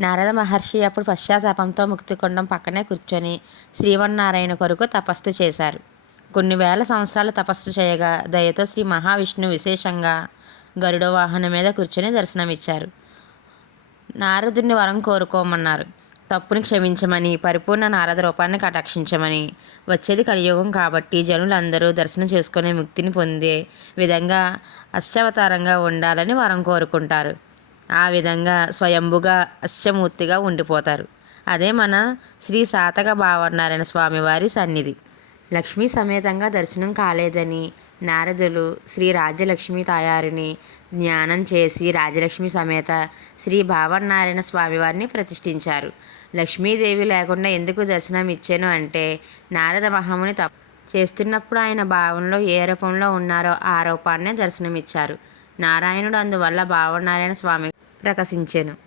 నారద మహర్షి అప్పుడు పశ్చాత్తాపంతో ముక్తికొండం పక్కనే కూర్చొని శ్రీమన్నారాయణ కొరకు తపస్సు చేశారు. కొన్ని వేల సంవత్సరాలు తపస్సు చేయగా దయతో శ్రీ మహావిష్ణువు విశేషంగా గరుడ వాహనం మీద కూర్చొని దర్శనమిచ్చారు. నారదుని వరం కోరుకోమన్నారు. తప్పుని క్షమించమని, పరిపూర్ణ నారద రూపాన్ని కటాక్షించమని, వచ్చేది కలియుగం కాబట్టి జనులందరూ దర్శనం చేసుకునే ముక్తిని పొందే విధంగా అష్టావతారంగా ఉండాలని వరం కోరుకుంటారు. ఆ విధంగా స్వయంభుగా అష్టమూర్తిగా ఉండిపోతారు. అదే మన శ్రీ సాతక భావనారాయణ స్వామివారి సన్నిధి. లక్ష్మీ సమేతంగా దర్శనం కాలేదని నారదులు శ్రీ రాజ్యలక్ష్మి తాయారిని ధ్యానం చేసి రాజలక్ష్మి సమేత శ్రీ భావనారాయణ స్వామివారిని ప్రతిష్ఠించారు. లక్ష్మీదేవి లేకుండా ఎందుకు దర్శనం ఇచ్చాను అంటే, నారద మహాముని తప్పు చేస్తున్నప్పుడు ఆయన భావంలో ఏ రూపంలో ఉన్నారో ఆ రూపాన్నే దర్శనమిచ్చారు. నారాయణుడు అందువల్ల భావనారాయణ స్వామి ప్రకాశించాను.